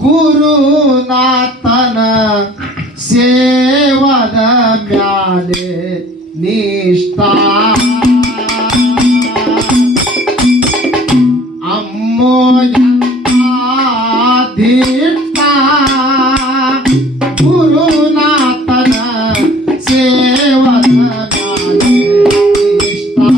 ಗುರುನಾಥನ ಸೇವದ ಮ್ಯಾಲೆ ನಿಷ್ಠಾ ಅಮ್ಮೋಯಂತಾಧೀರ್ಥ ಗುರುನಾಥನ ಸೇವದ ಮ್ಯಾಲೆ ನಿಷ್ಠಾ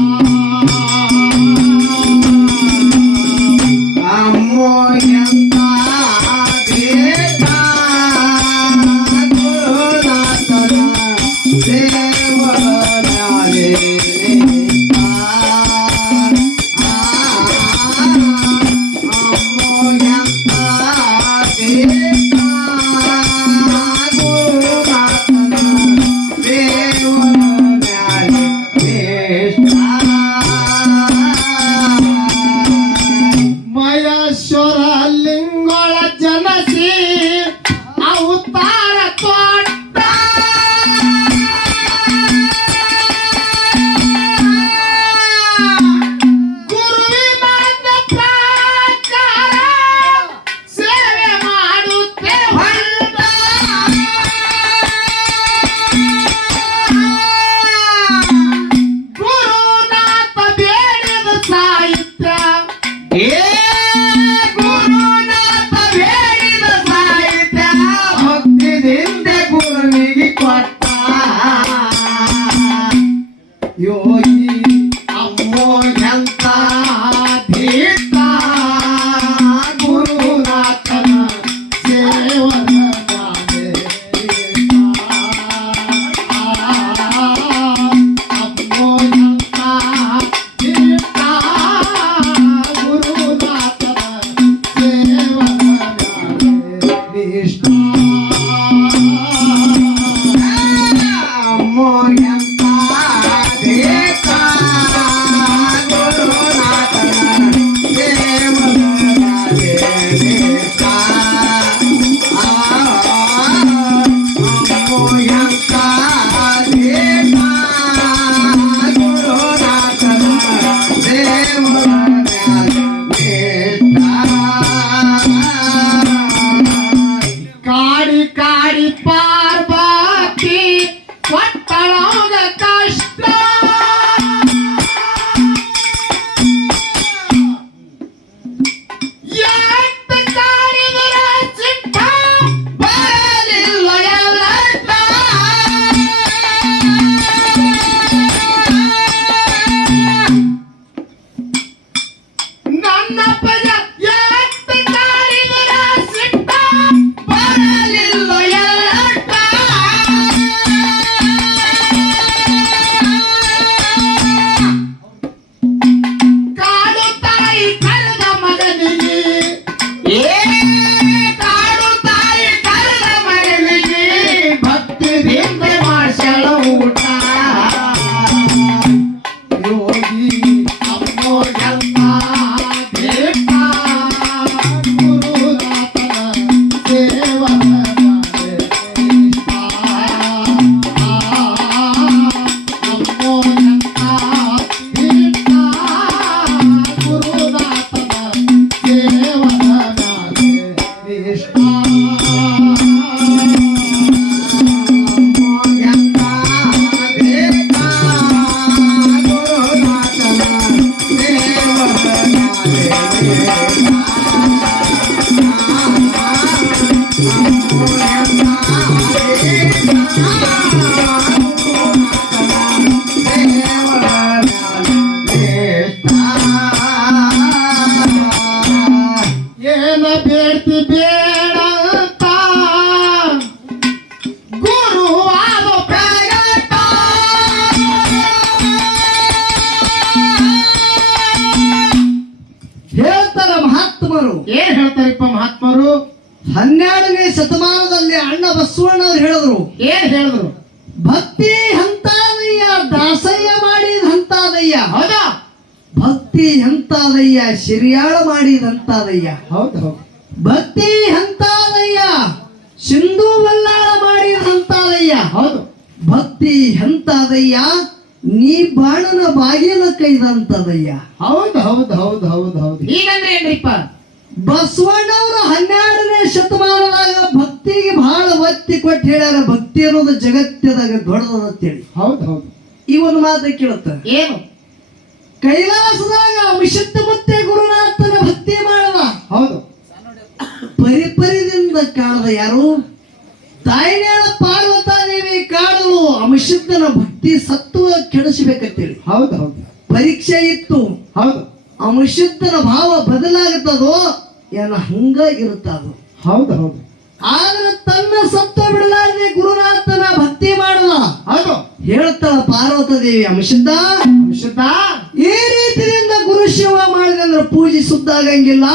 ಮಹೇಶ್ವರ ಲಿಂಗೊಳ ಜನಸಿ ಅವತಾರ ತೊಟ್ಟ ಗುರುವಿನ ಪ್ರಕಾರ ಸೇವೆ ಮಾಡುತ್ತೆ ಹೊಂಟ ಗುರುನಾಥ ಬೇಡಿದ ಸಾಹಿತ್ಯ ಗುರುನಾಥ ಬೇಡಿದ ಸಾಹಿತ್ಯ ಭಕ್ತಿದಿಂದ ಗುರುವಿಗೆ ಕೊಟ್ಟ ಯೋಗಿ ಅಮ್ಮೋಯಂತ ಧೀರ್ಥ ಗುರುನಾಥನ ಸೇವದ ಮ್ಯಾಲೆ ಅಮ್ಮೋಯಂತ ಧೀರ್ಥ ಗುರುನಾಥನ ಸೇವದ ಮ್ಯಾಲೆ ನಿಷ್ಠಾ ಅಮ್ಮೋಯಂತ ಧೀರ್ಥ ಗುರುನಾಥನ ಸೇವದ ಮ್ಯಾಲೆ ನಿಷ್ಠಾ ಅಮ್ಮೋಯಂತ ಧೀರ್ಥ ಗುರುನಾಥನ ಸೇವದ ಮ್ಯಾಲೆ ನಿಷ್ಠಾ ಕಾಡಿ ಕಾಡಿ ಪಾರ್ವತಿ ಕೊಟ್ಟಳೋಗ ಕಷ್ಟ ಎಷ್ಟು ಕಾಡಿದರ ಸಿಟ್ಟ ಬರಲಿಲ್ಲ ಎಲ್ಲಟ ನನ್ನ ಪದ ಎಷ್ಟು ಕಾಡಿದರ ಸಿಟ್ಟ ಬರಲಿಲ್ಲ ಎಲ್ಲಟ ಕಾಡು ತಾಯಿ ಕಳೆದ ಮಗನಿಗೆ ಕಾಡು ತಾಯಿ ಕಳೆದ ಮಗನಿಗೆ ಭಕ್ತಿದಿಂದ ಮಾಡಿಸಳ ಊಟ ಯೋಗಿ ಅಮ್ಮೋಯಂತ ಧೀರ್ಥ ಗುರುನಾಥನ ಸೇವದ ಮ್ಯಾಲೆ ನಿಷ್ಠಾ ಅಮ್ಮೋಯಂತ ಧೀರ್ಥ ಗುರುನಾಥನ ಸೇವದ ಮ್ಯಾಲೆ ನಿಷ್ಠಾ ಅಮ್ಮೋಯಂತ ಧೀರ್ಥ ಗುರುನಾಥನ ಸೇವದ ಏನ ಬೇಡ್ತಿ ಬೇಡಂತ ಗುರು ಆಗೋ ಪ್ರಗಟ ಹೇಳ್ತಾರ ಮಹಾತ್ಮರು. ಏನ್ ಹೇಳ್ತಾರಪ್ಪ ಮಹಾತ್ಮರು? 12ನೇ ಶತಮಾನದಲ್ಲಿ ಅಣ್ಣ ಬಸವಣ್ಣವ್ರು ಹೇಳಿದ್ರು, ಏನ್ ಹೇಳಿದ್ರು? ಭಕ್ತಿ ಹಂತಾದಯ್ಯ, ದಾಸಯ್ಯ ಮಾಡಿದ ಹಂತಾದಯ್ಯ. ಹೌದಾ? ಭಕ್ತಿ ಹಂತಾದಯ್ಯ, ಶಿರ್ಯಾಳ ಮಾಡಿದಂತಾದಯ್ಯ. ಹೌದು ಹೌದು. ಭಕ್ತಿ ಹಂತಾದಯ್ಯ, ಸಿಂಧು ಬಲ್ಲಾಳ ಮಾಡಿದಂತಾದಯ್ಯ. ಹೌದು. ಭಕ್ತಿ ಹಂತಾದಯ್ಯ, ನೀ ಬಾಣನ ಬಾಗಿಲ ಕೈದಂತದಯ್ಯ. ಹೌದು ಹೌದು ಹೌದು ಹೌದು ಹೌದು. ಈಗಂದ್ರೆ ಏನ್ರಿಪ್ಪ? ಬಸವಣ್ಣವರು 12ನೇ ಶತಮಾನದಾಗ ಭಕ್ತಿಗೆ ಬಹಳ ಒತ್ತಿ ಕೊಟ್ಟು ಹೇಳ್ಯಾರ. ಭಕ್ತಿ ಅನ್ನೋದು ಜಗತ್ತದಾಗ ದೊಡ್ಡದ ಅಂತೇಳಿ. ಹೌದು ಹೌದು. ಈ ಒಂದು ಮಾತು ಕೇಳುತ್ತ, ಏನು ಕೈಲಾಸದಾಗ ಅಮಿಷಿತ್ತ ಮತ್ತೆ ಗುರುನಾಥನ ಭಕ್ತಿ ಮಾಡದ. ಹೌದು. ಪರಿಪರಿದಿಂದ ಕಾಣದ ಯಾರು? ತಾಯಿನೇಳ ಪಾರ್ವತಾದೇವಿ ಕಾಣಲು ಅಮಿಷಿದ್ದನ ಭಕ್ತಿ ಸತ್ವ ಕೆಡಿಸಬೇಕಂತೇಳಿ. ಹೌದು ಹೌದು. ಪರೀಕ್ಷೆ ಇತ್ತು. ಹೌದು. ಅಮಿಷಿದ್ದನ ಭಾವ ಬದಲಾಗುತ್ತದೋ ಏನ ಹಂಗ ಇರುತ್ತದು. ಹೌದು ಹೌದು. ಆದ್ರೆ ತನ್ನ ಸತ್ವ ಬಿಡಲಾರದೆ ಗುರುನಾಥನ ಭಕ್ತಿ ಮಾಡಲ್ಲ. ಹೌದು. ಹೇಳ್ತಾಳ ಪಾರ್ವತಾದೇವಿ, ಅಂಶದ ವಿಶುದ್ಧ ಈ ರೀತಿಯಿಂದ ಗುರು ಶಿವ ಮಾಡಿದಂದ್ರೆ ಪೂಜೆ ಸುದ್ದಾಗಂಗಿಲ್ಲ.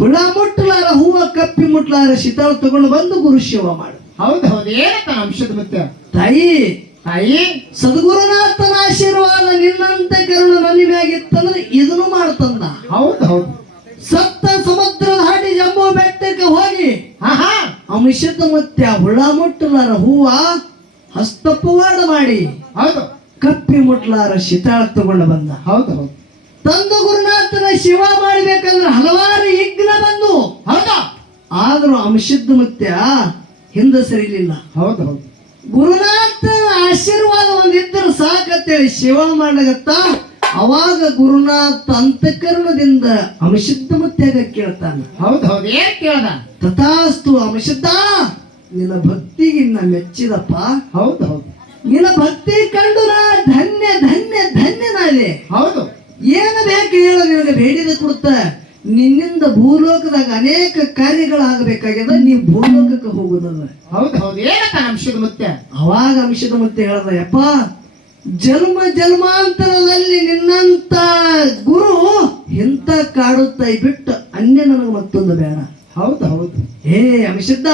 ಹುಳ ಮುಟ್ಟಲಾರ ಹೂವ ಕಪ್ಪಿ ಮುಟ್ಲಾರ ಶೀತಳ ತಗೊಂಡು ಬಂದು ಗುರು ಶಿವ ಮಾಡು. ಹೌದು ಹೌದು. ಏನಂತ ಅಂಶದ ಮತ್ತೆ ತಾಯಿ ತಾಯಿ ಸದ್ಗುರುನಾಥನ ಆಶೀರ್ವಾದ ನಿನ್ನಂತ ಕರುಣ ನನ್ನ ಮ್ಯಾಗಿತ್ತಂದ್ರೆ ಇದನ್ನು ಮಾಡ್ತಂದ. ಹೌದು ಹೌದು. ಸಪ್ತ ಸಮುದ್ರ ದಾಟಿ ಜಂಬೂ ಬೆಟ್ಟಕ್ಕೆ ಹೋಗಿ ಹಾ ಹಾ ಅಂಶದ ಮತ್ತೆ ಹುಳ ಮುಟ್ಟಲಾರ ಹೂವ ಹಸ್ತಪವಾಡ ಮಾಡಿ ಹೌದು. ಕಪ್ಪಿ ಮುಟ್ಲಾರ ಶೀತಾಳ ತಗೊಂಡು ಬಂದ. ಹೌದು ಹೌದು. ತಂದು ಗುರುನಾಥನ ಶಿವ ಮಾಡಬೇಕಂದ್ರೆ ಹಲವಾರು ಯಜ್ಞ ಬಂದು. ಹೌದಾ. ಆದ್ರೂ ಅಂಶದ ಮುತ್ಯ ಹಿಂದೆ ಸರಿಲಿಲ್ಲ. ಹೌದು ಹೌದು. ಗುರುನಾಥನ ಆಶೀರ್ವಾದ ಒಂದಿದ್ದರೆ ಸಾಕಂತೇಳಿ ಶಿವ ಮಾಡಗತ್ತ. ಅವಾಗ ಗುರುನಾಥ ಅಂತಃಕರಣದಿಂದ ಅಂಶದ ಮುತ್ಯಾಗ ಕೇಳ್ತಾನೆ. ಹೌದು ಹೌದು. ಏನ್ ಕೇಳ್ದ? ತಥಾಸ್ತು ಅಂಶದ ನಿನ್ನ ಭಕ್ತಿಗೆ ನಾ ಮೆಚ್ಚಿದಪ್ಪ. ಹೌದು ಹೌದು. ನಿನ್ನ ಭಕ್ತಿ ಕಂಡು ನಾ ಧನ್ಯ ಧನ್ಯ ಧನ್ಯನಾದೆ. ಹೌದು. ಏನು ಬೇಕು ಹೇಳು, ನಿನಗೆ ಬೇಡಿದ ಕೊಡ್ತ. ನಿನ್ನಿಂದ ಭೂಲೋಕದಾಗ ಅನೇಕ ಕಾರ್ಯಗಳಾಗಬೇಕಾಗ್ಯದ, ನೀವು ಭೂಲೋಕಕ್ಕೆ ಹೋಗುದಲ್ಲ. ಹೌದು ಹೌದು. ಏನಂತ ಅಂಶದ ಮತ್ತೆ? ಅವಾಗ ಅಂಶದ ಮತ್ತೆ ಹೇಳ್ದ, ಯಪ್ಪ ಜನ್ಮ ಜನ್ಮಾಂತರದಲ್ಲಿ ನಿನ್ನಂತ ಗುರು ಇಂಥ ಕಾಡುತ್ತ ಬಿಟ್ಟು ಅನ್ಯ ನನಗೆ ಮತ್ತೊಂದು ಬೇಡ. ಹೌದು ಹೌದು. ಹೇ ಅಂಶದ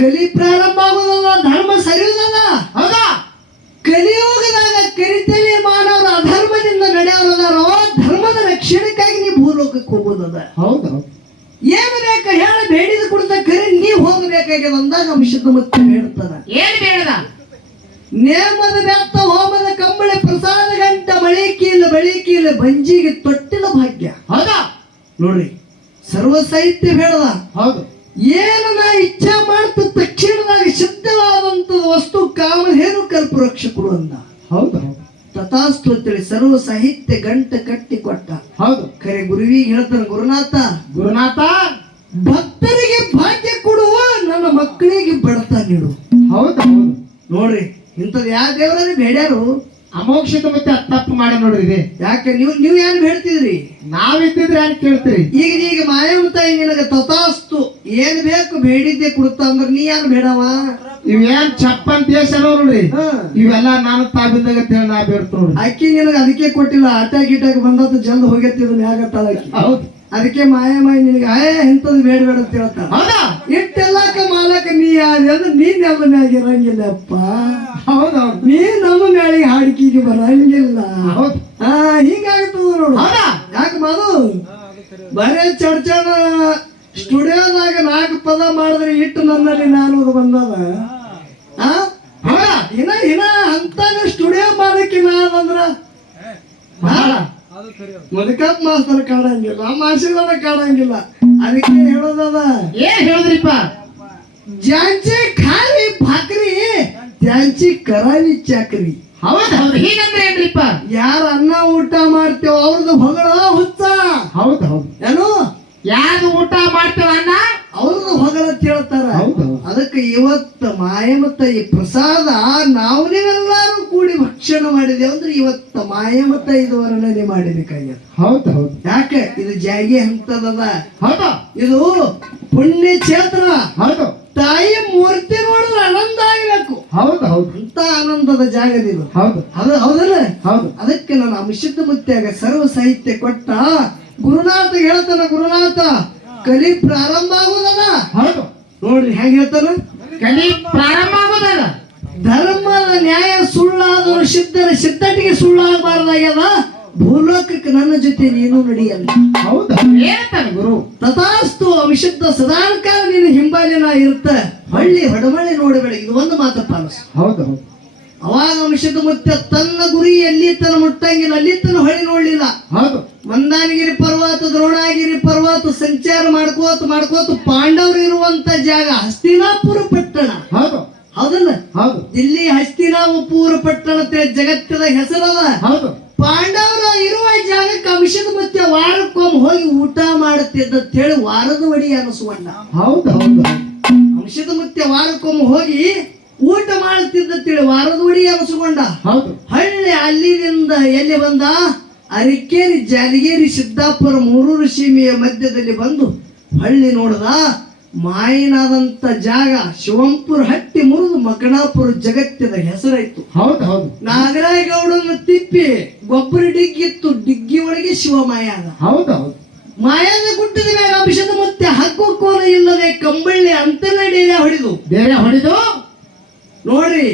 ಕಲಿ ಪ್ರಾರಂಭ ಆಗೋದಲ್ಲ, ಧರ್ಮ ಸರಿಯುವುದಲ್ಲ. ಹೌದಾ. ಕಲಿಯುಗದಾಗ ಕರಿತೇಲಿ ಮಾನವರ ಅಧರ್ಮದಿಂದ ನಡೆಯೋದಾರೋ ಧರ್ಮದ ರಕ್ಷಣೆಗಾಗಿ ನೀವು ಭೂಲೋಕಕ್ಕೆ ಹೋಗೋದದ. ಹೌದು ಹೌದು. ಏನು ಬೇಕ ಹೇಳ, ಬೇಡಿದ ಕುಡಿದ ಕರಿ ನೀವು ಹೋಗಬೇಕಾಗ್ಯದ ಅಂದಾಗ ಅಂಶದ ಮತ್ತೆ ಹೇಳ್ತದ. ಏನ್ ಬೇಡದ? ನೇಮದ ಬೆತ್ತ ಹೋಮದ ಕಂಬಳಿ ಪ್ರಸಾದ ಗಂಟ ಬಳಿಕೀಲ ಬಳಿಕೀಲ ಬಂಜಿಗೆ ತೊಟ್ಟಿಲ ಭಾಗ್ಯ. ಹೌದಾ. ನೋಡ್ರಿ, ಸರ್ವ ಸಾಹಿತ್ಯ ಬೇಡದ. ಹೌದು. ಏನು ನಾ ಇಚ್ಛೆ ಮಾಡ್ತು ತಕ್ಷಣದಾಗ ಸಿದ್ಧವಾದಂತ ವಸ್ತು ಕಾಮಧೇನು ಕಲ್ಪವೃಕ್ಷ ಕೊಡು ಅಂದ. ಹೌದು ಹೌದು. ತಥಾಸ್ತು ಅಂತೇಳಿ ಸರ್ವ ಸಾಹಿತ್ಯ ಗಂಟ ಕಟ್ಟಿ ಕೊಟ್ಟ. ಹೌದು. ಖರೆ ಗುರುವಿಗೆ ಹೇಳ್ತಾನೆ, ಗುರುನಾಥ ಗುರುನಾಥ ಭಕ್ತರಿಗೆ ಭಾಗ್ಯ ಕೊಡುವ, ನನ್ನ ಮಕ್ಕಳಿಗೆ ಬಡತ ನೀಡು. ಹೌದು ಹೌದು. ನೋಡ್ರಿ, ಇಂಥದ್ದು ಯಾವ ದೇವರಲ್ಲಿ ಬೇಡ್ಯಾರು? ಅಮೋಕ್ಷದ ಮತ್ತೆ ತಪ್ಪು ಮಾಡಿ ನೋಡ್ರಿ ಇದೆ. ಯಾಕೆ ನೀವು ಏನ್ ಬೇಡ್ತಿದ್ರಿ? ನಾವಿದ್ದಿದ್ರೆ ಏನ್ ಕೇಳ್ತೀರಿ? ಈಗ ಮಾಯಮ್ಮ ತಾಯಿ ನಿನಗೆ ತಥಾಸ್ತು ಏನ್ ಬೇಕು ಬೇಡಿದ್ದೆ ಕೊಡುತ್ತ ಅಂದ್ರೆ ನೀ ಯಾರು ಬೇಡವ? ಇವೇನ್ ಚಪ್ಪನ್ ದೇಶ ನೋಡ್ರಿ, ಇವೆಲ್ಲ ನಾನು ತಾಬಿಂದಾಗ ನಾ ಬೇಡ್ತ ನೋಡ್ರಿ. ಅಕ್ಕಿ ನಿನಗೆ ಅದಕ್ಕೆ ಕೊಟ್ಟಿಲ್ಲ, ಅಟ್ಯಾಕ್ ಗಿಟ್ಯಾಕ್ ಬಂದದ್ದು ಜಲ್ದ ಹೋಗತ್ತಿದ್ ಯಾಗತ್ತಾಳ ಅಕ್ಕಿ. ಹೌದು. ಅದಕ್ಕೆ ಮಾಯಮಾಯಿ ನಿನಗೆ ಇಂಥದ್ದು ಬೇಡ ಬೇಡ ಅಂತ ಹೇಳ್ತಾಳ. ಹೌದಾ. ಇಟ್ಟೆಲ್ಲಾಕ ಮಾಲಕ ನೀ ಯಾವ್ದು ನೀನ್ ನಮ್ಮ ಮ್ಯಾಗ ಇರಂಗಿಲ್ಲಪ್ಪ. ಹೌದೌದು. ನೀ ನಮ್ಮ ಮ್ಯಾಳಿಗೆ ಹಾಡಿಕೆಗೆ ಬರಂಗಿಲ್ಲ. ಹೌದು. ಹಿಂಗಾಗ್ತದ ನೋಡು. ಹೌದಾ. ಯಾಕೆ ಮಾಡು ಬರೇ ಚಡ್ಚಣ ಸ್ಟುಡಿಯೋದಾಗ 4 ಪದ ಮಾಡಿದ್ರೆ ಇಟ್ಟು ನನ್ನಲ್ಲಿ ನಾನು ಬಂದದ. ಹೌದಾ. ಇನ್ನ ಅಂತಾಗ ಸ್ಟುಡಿಯೋ ಮಾಡಕ್ಕೆ ನಾನಂದ್ರ ಮದಕಪ್ ಮಾಸ್ತರ್ ಕಾಣಂಗಿಲ್ಲ, ಮಾಸಿಗಳ ಕಾಣಂಗಿಲ್ಲ. ಅದಕ್ಕೆ ಹೇಳೋದದ, ಏನ್ ಹೇಳಿದ್ರಿಪ್ಪ? ज्यांचे खाली भाकरी त्यांची करावी चाकरी. ಹೌದು ಹೌದು. ಹೀಗಂದ್ರೆ ಏನ್ರಿಪ್ಪ? ಯಾರ ಅನ್ನ ಊಟ ಮಾಡ್ತೇವ ಅವ್ರದ್ದು ಹೊಗಳ ಹುಚ್ಚ. ಹೌದು ಹೌದು. ಏನು ಯಾರು ಊಟ ಮಾಡ್ತೇವ ಅನ್ನ ಅವ್ರದ್ದು ಹೊಗಳ ಹೇಳ್ತಾರ. ಹೌದು. ಅದಕ್ಕೆ ಇವತ್ತ ಮಾಯಮತ ಈ ಪ್ರಸಾದ ನಾವು ನೀವೆಲ್ಲರೂ ಕೂಡಿ ಭಕ್ಷಣ ಮಾಡಿದೇವು ಅಂದ್ರೆ ಇವತ್ತ ಮಾಯಮತ ಇದು ವರ್ಣನೆ ಮಾಡಬೇಕಾಗ್ಯದ. ಹೌದು ಹೌದು. ಯಾಕೆ ಇದು ಜಾಗಿ ಹಂತದದ. ಹೌದು. ಇದು ಪುಣ್ಯ ಕ್ಷೇತ್ರ. ಹೌದು. ತಾಯಿ ಮೂರ್ತಿ ನೋಡಿದ್ರೆ ಆನಂದ ಆಗಬೇಕು. ಹೌದು ಹೌದು. ಅಂತ ಆನಂದದ ಜಾಗದಿದು. ಹೌದು. ಹೌದಲ್ಲ. ಹೌದು. ಅದಕ್ಕೆ ನಾನು ಅಂಶದ ಮುತ್ಯಾಗ ಸರ್ವ ಸಾಹಿತ್ಯ ಕೊಟ್ಟ ಗುರುನಾಥ ಹೇಳ್ತಾನ, ಗುರುನಾಥ ಕಲಿ ಪ್ರಾರಂಭ ಆಗೋದಲ್ಲ. ಹೌದು. ನೋಡ್ರಿ ಹೆಂಗ್ ಹೇಳ್ತಾನ, ಕಲಿ ಪ್ರಾರಂಭ ಆಗೋದಲ್ಲ. ಧರ್ಮದ ನ್ಯಾಯ ಸುಳ್ಳಾದರೂ ಸಿದ್ಧಟಿಗೆ ಸುಳ್ಳಾಗಬಾರ್ದಾಗ್ಯದ. ಭೂಲೋಕಕ್ಕೆ ನನ್ನ ಜೊತೆ ನೀನು ನಡೆಯಲ್ಲ. ಹೌದು. ಏನಂತಾನೆ ಗುರು? ತಥಾಸ್ತು ವಿಶುದ್ಧ ಸದಾಕಾಲ ನೀನು ಹಿಂಬಾಲಿನ ಇರುತ್ತ. ಹಳ್ಳಿ ಹೊಡಮಳ್ಳಿ ನೋಡಬೇಡ. ಇದು ಒಂದು ಮಾತಪ್ಪ ಅನಸ್. ಹೌದು ಹೌದು. ಅವಾಗ ಅಂಶದ ಮುತ್ಯ ತನ್ನ ಗುರಿ ಎಲ್ಲಿ ತನ ಮುಟ್ಟಂಗಿಲ್ಲ, ಅಲ್ಲಿ ತನ ಹೊಳಿ ನೋಡ್ಲಿಲ್ಲ. ಹೌದು ಮಂದಾನಗಿರಿ ಪರ್ವತ, ದ್ರೋಣಗಿರಿ ಪರ್ವತ ಸಂಚಾರ ಮಾಡ್ಕೋತ ಪಾಂಡವರು ಇರುವಂತ ಜಾಗ ಹಸ್ತಿನಾಪುರ ಪಟ್ಟಣ. ಹೌದು ಹೌದಲ್ಲ? ಹೌದು ಇಲ್ಲಿ ಹಸ್ತಿನಾಪುರ ಪಟ್ಟಣ ಅಂತೇಳಿ ಜಗತ್ತದ ಹೆಸರದ. ಹೌದು ಪಾಂಡವರು ಇರುವ ಜಾಗಕ್ಕೆ ಅಂಶದ ಮುತ್ಯ ವಾರಕ್ಕೊಮ್ಮೆ ಹೋಗಿ ಊಟ ಮಾಡುತ್ತಿದ್ದ ಹೇಳಿ ವಾರದ ಒಡಿ ಅನಿಸುವಣ್ಣ. ಹೌದು ಹೌದು ಅಂಶದ ಮುತ್ಯ ವಾರಕ್ಕೊಮ್ಮೆ ಹೋಗಿ ಊಟ ಮಾಡುತ್ತಿದ್ದ ತಿಳಿ ವಾರದ ಒಡಿ ಅನಿಸ್ಕೊಂಡ. ಹೌದು ಹಳ್ಳಿ ಅಲ್ಲಿನಿಂದ ಎಲ್ಲಿ ಬಂದ? ಅರಿಕೇರಿ, ಜಾಲಿಗೇರಿ, ಸಿದ್ದಾಪುರ ಮೂರೂರು ಸೀಮೆಯ ಮಧ್ಯದಲ್ಲಿ ಬಂದು ಹಳ್ಳಿ ನೋಡ್ದ. ಮಾಯಿನಾದಂತ ಜಾಗ ಶಿವಂಪುರ ಹಟ್ಟಿ ಮುರಿದು ಮಕಣಾಪುರ ಜಗತ್ತಿನ ಹೆಸರಾಯ್ತು. ಹೌದು ಹೌದು ನಾಗರಾಯಗೌಡನ ತಿಪ್ಪಿ ಗೊಬ್ಬರ ಡಿಗ್ಗಿತ್ತು, ಡಿಗ್ಗಿ ಒಳಗೆ ಶಿವ ಮಾಯ ಅದ. ಹೌದು ಹೌದು ಮಾಯಾದ ಗುಡ್ಡದ ಮೇಲೆ ಅಂಶದ ಮುತ್ತೆ ಹಕ್ಕು ಕೋಲ ಇಲ್ಲದೆ ಕಂಬಳ್ಳಿ ಅಂತನಡಿಯ ಹೊಡೆದು ಬೇರೆ ಹೊಡೆದು ನೋಡ್ರಿ,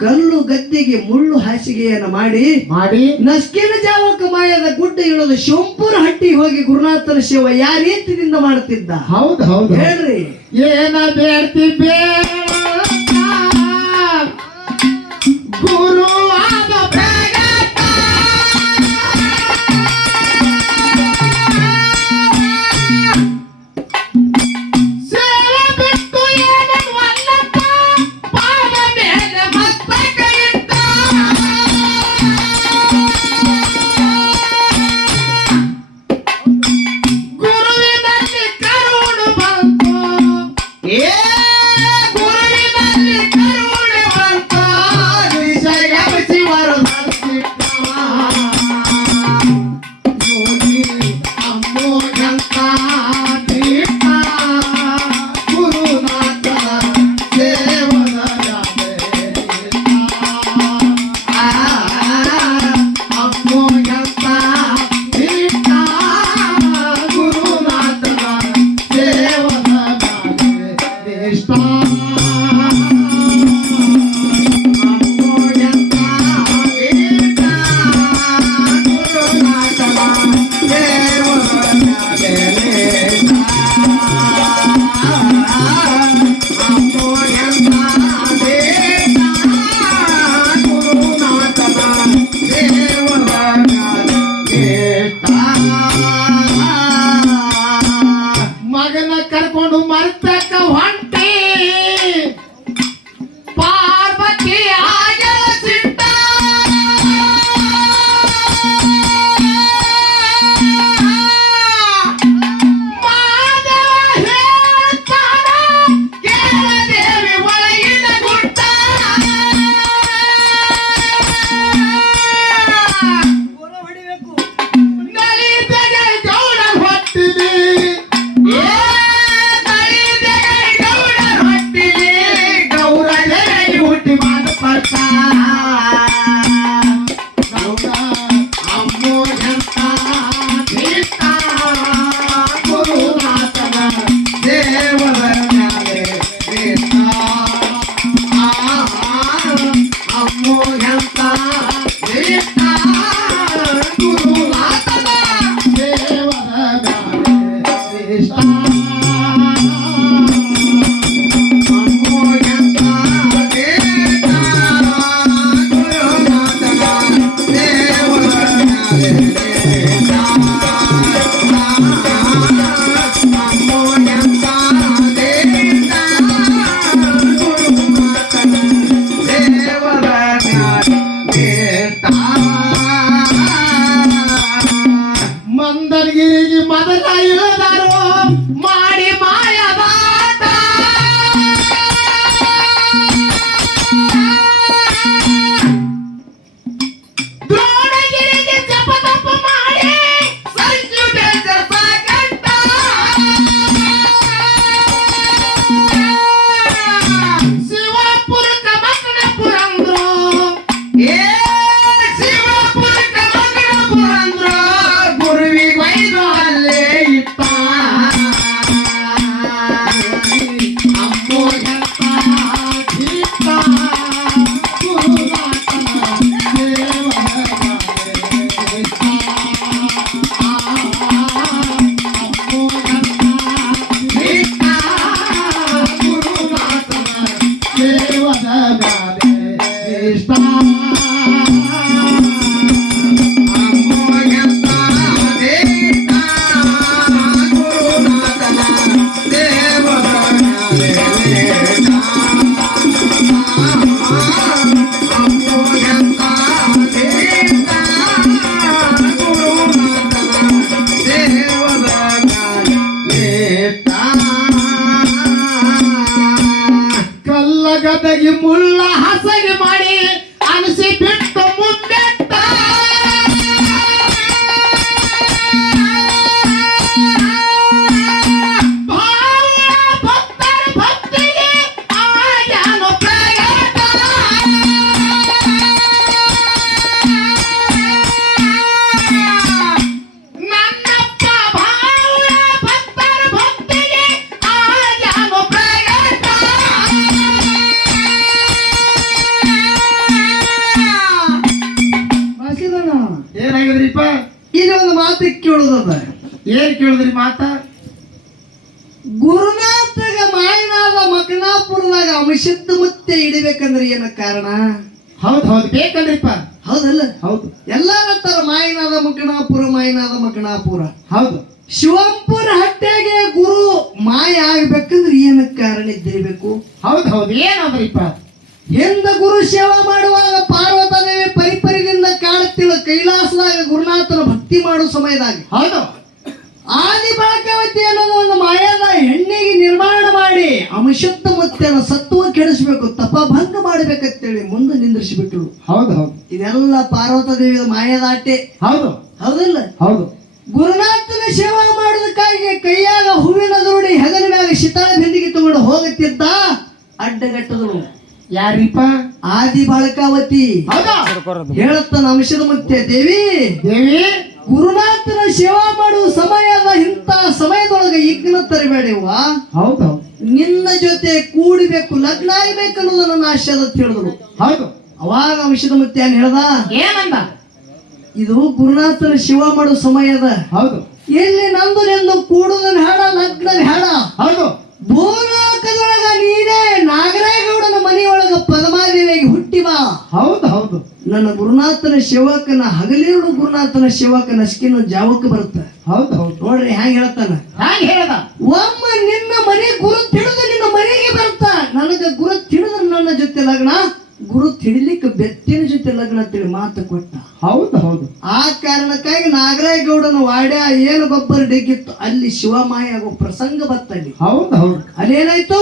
ಕಲ್ಲು ಗದ್ದೆಗೆ ಮುಳ್ಳು ಹಾಸಿಗೆಯನ್ನ ಮಾಡಿ ನಸ್ಕಿನ ಜಾವಕ ಮಾಯದ ಗುಡ್ಡ ಇಳಿದು ಶಿವಂಪುರ ಹಟ್ಟಿಗೆ ಹೋಗಿ ಗುರುನಾಥನ ಶಿವ ಯಾವ ರೀತಿಯಿಂದ ಮಾಡುತ್ತಿದ್ದ? ಹೌದು ಹೌದು ಹೇಳ್ರಿ. ಏನ ಬೇಡ್ತಿ ಬೇಡ ಗುರುವಾದ ಬೇಗಟ ಸೇವೆ ಬಿಟ್ಟು ಏನನ್ನತ್ತ ಪಾದ ಮೇಲೆ ಮಸ್ತಕ ಇಟ್ಟ ಗುರುವಿನಲ್ಲಿ ಕರುಣು ಬಂತು. ಏ ಗುರುವಿನಲ್ಲಿ ಕರುಣೆ ಬಂತು. ನಿಸರ್ಗವಿಸಿ ವರದಿಟ್ಟ. ಯೋಗಿ ಅಮ್ಮೋಗಂತ ದೀಪ ಗುರುನಾಥ ಸೇವನ ಅಮ್ಮೋಗಂತ ದೀಪ ಗುರುನಾಥನ ಸೇವನ ನಿಷ್ಠ. ಮಗನ ಕರ್ಕೊಂಡು ಮರ್ತಕ್ಕ ಹೊಂಟಿ ಪಾರ್ವತಿ ಆಗಲ ಸಿಟ್ಟ. ಮಾಧವ ಹೇಳ್ತಾನ ಕೇಳದೇವಿ ಒಳಗಿನ ಗುಟ್ಟ. ನಲಿದೆಗೆ ಗೌಡ ಹೊಟ್ಟಿದೆ. ಏ ನಲಿದೆಗೆ ಗೌಡ ಕಲ್ಲಗದಗಿ ಮುಳ್ಳ ಹಸಗಿ ಮಾಡಿ ಅನಸಿ ಬಿಟ್ಟು ಮುಂದೆಟ್ಟ ಭಕ್ತರ ಭಕ್ತಿಗೆ ಆಯಾನು ಪ್ರಯಾಣ ನನ್ನಪ್ಪ ಭಾವ ಭಕ್ತರ ಭಕ್ತಿಗೆ ಆಯಾನು ಪ್ರಯಾಣ ಭಾಷಿದಣ್ಣ ಏನಾಗಿದ್ರಿಪ್ಪ? ಇಲ್ಲಿ ಒಂದು ಮಾತು ಕೇಳುದದ. ಏನ್ ಕೇಳಿದ್ರಿ ಮಾತ? ಗುರುನಾಥಗ ಮಾಯನಾದ ಮಕನಾಪುರದಾಗ ಅಮಶುದ್ಧ ಮುತ್ತೆ ಇಡಬೇಕಂದ್ರೆ ಏನ ಕಾರಣ? ಹೌದ್ ಹೌದ್ ಬೇಕಲ್ರಿಪ್ಪ. ಹೌದಲ್ಲ? ಹೌದು ಎಲ್ಲಾರ ತರ ಮಾಯನಾದ ಮಕನಾಪುರ ಮಾಯನಾದ ಮಕನಾಪುರ. ಹೌದು ಶಿವಂಪುರ ಹಟ್ಟಾಗೆ ಗುರು ಮಾಯ ಆಗ್ಬೇಕಂದ್ರೆ ಏನ ಕಾರಣ ಇದ್ದಿರ್ಬೇಕು? ಹೌದ್ ಹೌದು ಏನಂದ್ರಿಪ್ಪ? ಹಿಂದ ಗುರು ಸೇವಾ ಮಾಡುವಾಗ ಪಾರ್ವತದೇವಿ ಪರಿಪರಿದಿಂದ ಕಾಣುತ್ತಿಲ್ಲ ಕೈಲಾಸದಾಗ ಗುರುನಾಥನ ಭಕ್ತಿ ಮಾಡೋ ಸಮಯದಾಗ ಹೌದು ಆದಿ ಬಳಕವತಿ ಅನ್ನೋದು ಒಂದು ಮಾಯದ ಹೆಣ್ಣಿಗೆ ನಿರ್ಮಾಣ ಮಾಡಿ ಅಮಶುದ್ಧ ಮುತ್ತೆನ ಸತ್ವ ಕೆಡಿಸ್ಬೇಕು, ತಪಭಂಗ ಮಾಡ್ಬೇಕಂತೇಳಿ ಮುಂದೆ ನಿಂದ್ರಿಸಿಬಿಟ್ರು. ಹೌದು ಹೌದು ಇದೆಲ್ಲ ಪಾರ್ವತದೇವಿಯ ಮಾಯದಾಟೆ. ಹೌದು ಹೌದಲ್ಲ? ಹೌದು ಗುರುನಾಥನ ಸೇವಾ ಮಾಡೋದಕ್ಕಾಗಿ ಕೈಯಾಗ ಹೂವಿನ ದುರುಡಿ ಹೆಗಲ ಮ್ಯಾಗ ಶಿತಾಳ ಬೆಂದಿಗೆ ತಗೊಂಡು ಹೋಗುತ್ತಿದ್ದ ಅಡ್ಡಗಟ್ಟದಳು. ಯಾರಿಪ್ಪ? ಆದಿ ಬಾಳಕಾವತಿ ಹೌದಾ? ಹೇಳತ್ತನ ಅಂಶದ ಮುತ್ತೆ ದೇವಿ ದೇವಿ ಗುರುನಾಥನ ಸೇವಾ ಮಾಡುವ ಸಮಯದ ಇಂಥ ಸಮಯದೊಳಗೆ ಯಜ್ಞ ತರಬೇಡವ್ವ, ಹೌದು ಹೌದು ನಿನ್ನ ಜೊತೆ ಕೂಡಬೇಕು, ಲಗ್ನ ಆಗ್ಬೇಕು ಅನ್ನೋದು ನನ್ನ ಆಶೆ ಅಂತ ಹೇಳಿದ್ರು. ಹೌದು ಅವಾಗ ಅಂಶದ ಮುತ್ತೆ ಏನ್ ಹೇಳ್ದ? ಏನಂದ? ಇದು ಗುರುನಾಥನ ಸೇವಾ ಮಾಡುವ ಸಮಯದ, ಹೌದು ಎಲ್ಲಿ ನಂದು ನಿಂದು ಕೂಡುದನ್ ಹೇಳ, ಲಗ್ನ ಹೇಳ. ಹೌದು ಭೂಲೋಕದೊಳಗ ನೀನೇ ನಾಗರಾಯಗೌಡನ ಮನೆಯೊಳಗ ಪದ್ಮಾದೇವಿಯಾಗಿ ಹುಟ್ಟಿ ಬಾ. ಹೌದು ಹೌದು ನನ್ನ ಗುರುನಾಥನ ಸೇವಕನ ಹಗಲಿರುಳು ಗುರುನಾಥನ ಸೇವಕನ ಸ್ಕಿನ್ ಜಾವಕ್ಕೆ ಬರುತ್ತೆ. ಹೌದು ಹೌದು ನೋಡ್ರಿ ಹ್ಯಾಂಗ ಹೇಳ್ತಾನ? ಹ್ಯಾಂಗ ಹೇಳದ? ಒಮ್ಮ ನಿನ್ನ ಮನೆ ಗುರು ತಿಳಿದು ನಿನ್ನ ಮನೆಗೆ ಬರ್ತ, ನನಗ ಗುರು ತಿಳಿದ್ರೆ ನನ್ನ ಜೊತೆ ಲಗ್ನ, ಗುರು ತಿಳಿಲಿಕ್ಕೆ ಬೆತ್ತಿನ ಜೊತೆ ಲಗ್ನ ತಿಳಿ ಮಾತು ಕೊಟ್ಟ. ಹೌದು ಹೌದು ಆ ಕಾರಣಕ್ಕಾಗಿ ನಾಗರಾಯಗೌಡನ ವಾಡ್ಯ ಏನು ಗೊಬ್ಬರ ಡೆಗಿತ್ತು ಅಲ್ಲಿ ಶಿವಮಾಯ ಆಗೋ ಪ್ರಸಂಗ ಬತ್ತಲ್ಲಿ. ಹೌದು ಹೌದು ಅಲ್ಲೇನಾಯ್ತು?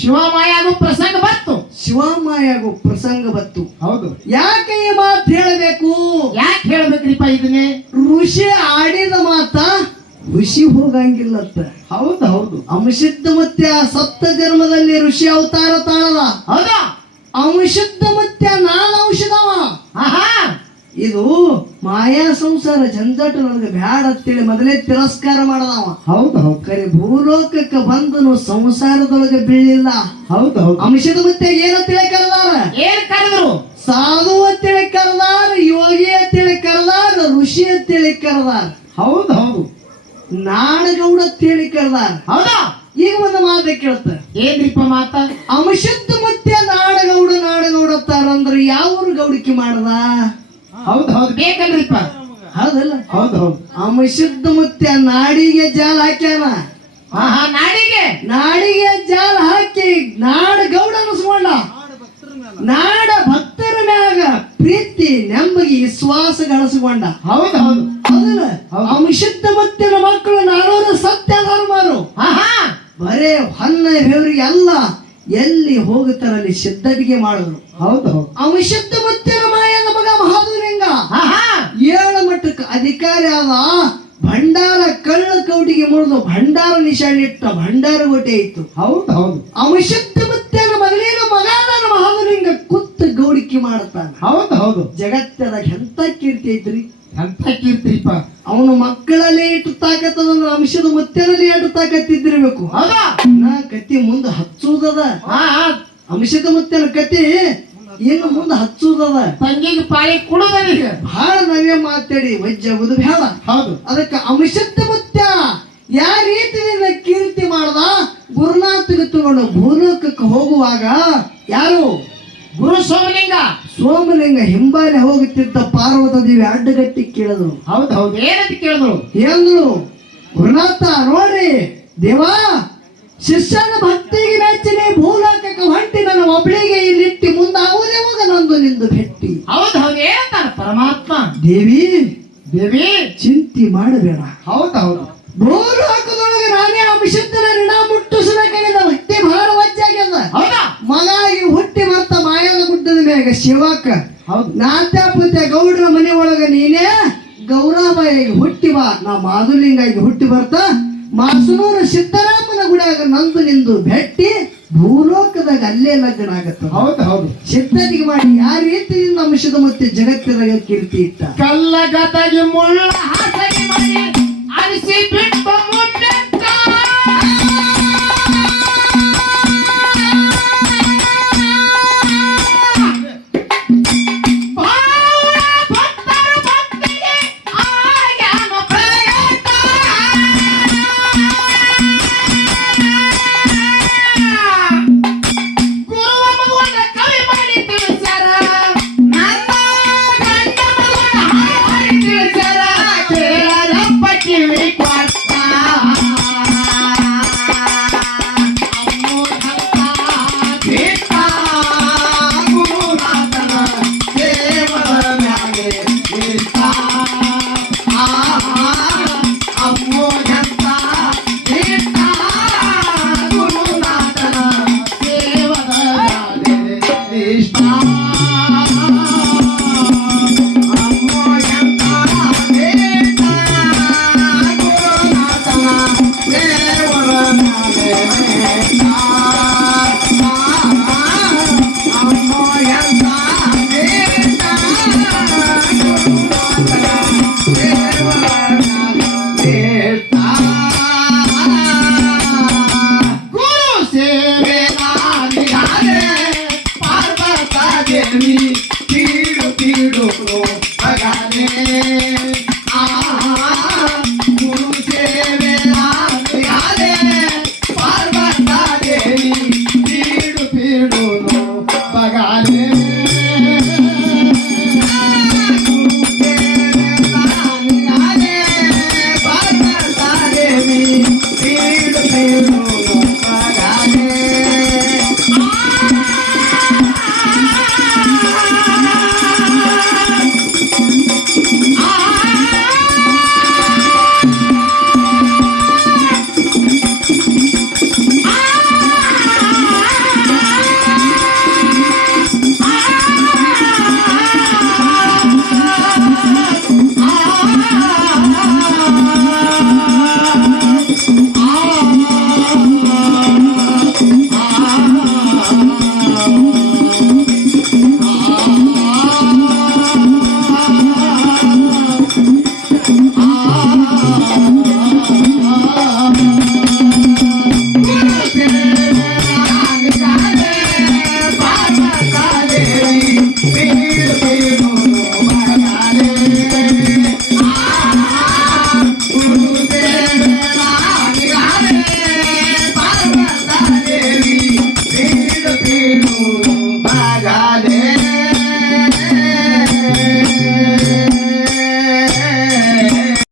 ಶಿವಮಾಯ ಆಗೋ ಪ್ರಸಂಗ ಬಂತು. ಶಿವಮಾಯ ಆಗೋ ಪ್ರಸಂಗ ಬತ್ತು. ಹೌದು ಯಾಕೆ ಈ ಮಾತು ಹೇಳಬೇಕು? ಯಾಕೆ ಹೇಳ್ಬೇಕ್ರಿಪ್ಪ ಇದನ್ನೇ? ಋಷಿ ಆಡಿದ ಮಾತ ಋಷಿ ಹೋಗಂಗಿಲ್ಲತ್ತ. ಹೌದು ಹೌದು ಅಂಶುದ್ಧ ಮುತ್ಯ ಸಪ್ತ ಜನ್ಮದಲ್ಲಿ ಋಷಿ ಅವತಾರ ತಾಳದ. ಹೌದಾ? ಅಂಶುದ್ಧ ಮುತ್ಯ ನಾನು ಔಷಧವ. ಆಹಾ ಇದು ಮಾಯಾ ಸಂಸಾರ ಜಂಜಾಟ ನನಗೆ ಬ್ಯಾಡ ಅಂತೇಳಿ ಮೊದಲೇ ತಿರಸ್ಕಾರ ಮಾಡದವ. ಹೌದು ಹೌದು ಕರೆ ಭೂಲೋಕಕ್ಕೆ ಬಂದನು ಸಂಸಾರದೊಳಗೆ ಬೀಳಿಲ್ಲ. ಹೌದು ಹೌದು ಅಂಶದ ಮುತ್ಯ ಏನಂತೇಳಿ ಕರೆದಾರ? ಏನ್ ಕರೆದ್ರು? ಸಾಧು ಅಂತೇಳಿ ಕರೆದಾರ, ಯೋಗಿ ಅಂತೇಳಿ ಕರೆದಾರ, ಋಷಿ ಅಂತೇಳಿ ಕರೆದಾರ, ಹೌದು ಹೌದು ನಾಡಗೌಡ ಅಂತೇಳಿ ಕರೆದಾರ. ಹೌದಾ? ಈಗ ಒಂದು ಮಾತು ಕೇಳ್ತ, ಏನ್ರಿಪ್ಪ ಮಾತ? ಅಂಶುದ್ಧ ಮುತ್ಯ ನಾಡಗೌಡ ನಾಡಗೌಡ ಅಂತಾರಂದ್ರೆ ಯಾವ ಗೌಡಿಕೆ ಮಾಡದ? ಹೌದು ಹೌದು ಬೇಕಲ್ರಿಪ್ಪ. ಹೌದಲ್ಲ? ಹೌದು ಹೌದು ಅಂಶುದ್ಧ ಮುತ್ಯ ನಾಡಿಗೆ ಜಾಲ ಹಾಕ್ಯಾನ. ಆಹಾ ನಾಡಿಗೆ ನಾಡಿಗೆ ಜಾಲ ಹಾಕಿ ನಾಡ ಗೌಡ ಅನಿಸ್ಕೊಂಡ. ನಾಡ ಭಕ್ತರ ಮ್ಯಾಗ ಪ್ರೀತಿ ನೆಮ್ಮದಿ ವಿಶ್ವಾಸ ಗಳಿಸಿಕೊಂಡ. ಹೌದು ಹೌದು ಹೌದಲ್ಲ? ಅಂಶುದ್ಧ ಮುತ್ತಿನ ಮಕ್ಕಳು 400 ಸತ್ಯ ಧರ್ಮರು. ಆಹಾ ಬರೇ ಹೊನ್ನ ಹೇವ್ರಿಗೆ ಅಲ್ಲ, ಎಲ್ಲಿ ಹೋಗುತ್ತಾರಲ್ಲಿ ಸಿದ್ಧಟಿಗೆ ಮಾಡಿದ್ರು. ಹೌದು ಹೌದು ಅಂಶುದ್ಧ ಮುತ್ತಿನ ಮಾಯನ ಮಗ ಮಹಾದೇವಲಿಂಗ ಆಹಾ 7 ಮಟ್ಟಕ್ಕೆ ಅಧಿಕಾರಿ ಆದ. ಭಂಡಾರ ಕಳ್ಳ ಕೌಟಿಗೆ ಮುರಿದು ಭಂಡಾರ ನಿಶಾನಿಟ್ಟ ಭಂಡಾರ ಗೋಟೆ ಇತ್ತು. ಹೌದು ಹೌದು ಅಂಶುದ್ಧ ಮುತ್ತಿನ ಮಗಲಿನ ಮಗಾನ ಮಹಾದೇವಲಿಂಗ ಕುತ್ತ ಗೌಡಿಕೆ ಮಾಡುತ್ತಾನ. ಹೌದು ಹೌದು ಜಗತ್ತದಾಗ ಎಂತ ಕೀರ್ತಿ ಐತ್ರಿ, ಎಂತ ಕೀರ್ತಿರಿಪ್ಪ. ಅವನು ಮಕ್ಕಳಲ್ಲಿ ಇಟ್ಟು ತಾಕತ್ತದಂದ್ರೆ ಅಂಶದ ಮುತ್ತನಲ್ಲಿ ಎಷ್ಟು ತಾಕತ್ತಿದ್ದಿರ್ಬೇಕು. ಹೌದಾ? ನಾ ಕತಿ ಮುಂದೆ ಹಚ್ಚುವುದದ. ಅಂಶದ ಮುತ್ತನ ಕತಿ ಇನ್ನು ಮುಂದೆ ಹಚ್ಚುವುದದ. ತಂಗಿಗೆ ಪಾಳಿ ಕೊಡೋದೀಗ ಬಹಳ ನವ್ಯ ಮಾತಾಡಿ ವಜ್ಜಗುದು ಬೇಡ. ಹೌದು ಅದಕ್ಕೆ ಅಂಶದ ಮುತ್ಯ ಯಾವ ರೀತಿಯಿಂದ ಕೀರ್ತಿ ಮಾಡದ? ಗುರುನಾಥಗೆ ತಗೊಂಡು ಭೂಲೋಕಕ್ಕೆ ಹೋಗುವಾಗ ಯಾರು? ಗುರು ಸೋಮಲಿಂಗ. ಸೋಮಲಿಂಗ ಹಿಂಬಾಲೆ ಹೋಗುತ್ತಿದ್ದ ಪಾರ್ವತ ದೇವಿ ಅಡ್ಡಗಟ್ಟಿ ಕೇಳಿದ್ರು. ಹೌದು ಹೌದು ಏನಂತ ಕೇಳಿದ್ರು? ಏನಂದ್ರು? ಗುರುನಾಥ ನೋಡ್ರಿ ದೇವಾ, ಶಿಷ್ಯನ ಭಕ್ತಿಗೆ ಮೆಚ್ಚಿ ಭೂ ದೇವಿ ದೇವಿ ಚಿಂತೆ ಮಾಡಬೇಡ. ಹೌದೌದು ಭೂಲೋಕದೊಳಗೆ ನಾನೇ ಅಂಶದ್ದನ ಋಣ ಮುಟ್ಟಿಸಬೇಕಾಗ್ಯದ. ಹೊಟ್ಟೆ ಬಹಳ ವಜ್ಜಾಗ್ಯದ. ಹೌದಾ ಮಗಾಗಿ ಹುಟ್ಟಿ ಮತ್ತ ಮಾಯದ ಗುಡ್ಡದ ಮ್ಯಾಗ ಶಿವಕ್ಕ ಹೌದು ನಾಟ್ಯಾಪುತ್ಯ ಗೌಡ್ರ ಮನೆ ಒಳಗ ನೀನೇ ಗೌರವಾಯಿಗೆ ಹುಟ್ಟಿ ಬಾ. ನಾ ಮಾಧುಲಿಂಗಾಗಿ ಹುಟ್ಟಿ ಬರ್ತಾ ಮಾಸನೂರ ಸಿದ್ದರಾಮನ ಗುಡಿಯಾಗ ನಂದು ನಿಂದು ಭೆಟ್ಟಿ ಭೂಲೋಕದಾಗ ಅಲ್ಲೇ ಲಗ್ನ ಆಗತ್ತ. ಹೌದು ಹೌದು ಸಿದ್ಧತೆಗೆ ಮಾಡಿ ಯಾವ ರೀತಿಯಿಂದ ಅಂಶದ ಮತ್ತೆ ಜಗತ್ತಿನಾಗ ಕೀರ್ತಿ ಇಟ್ಟ. ಕಲ್ಲಗತಗಿ ಮುಳ್ಳ ಹಾಸಗಿ ಮಾಡಿ ಅರಿಸಿ ಬಿಟ್ಟು ಮುನ್ನೆತ್ತ ಗುರು ಸೇವೆ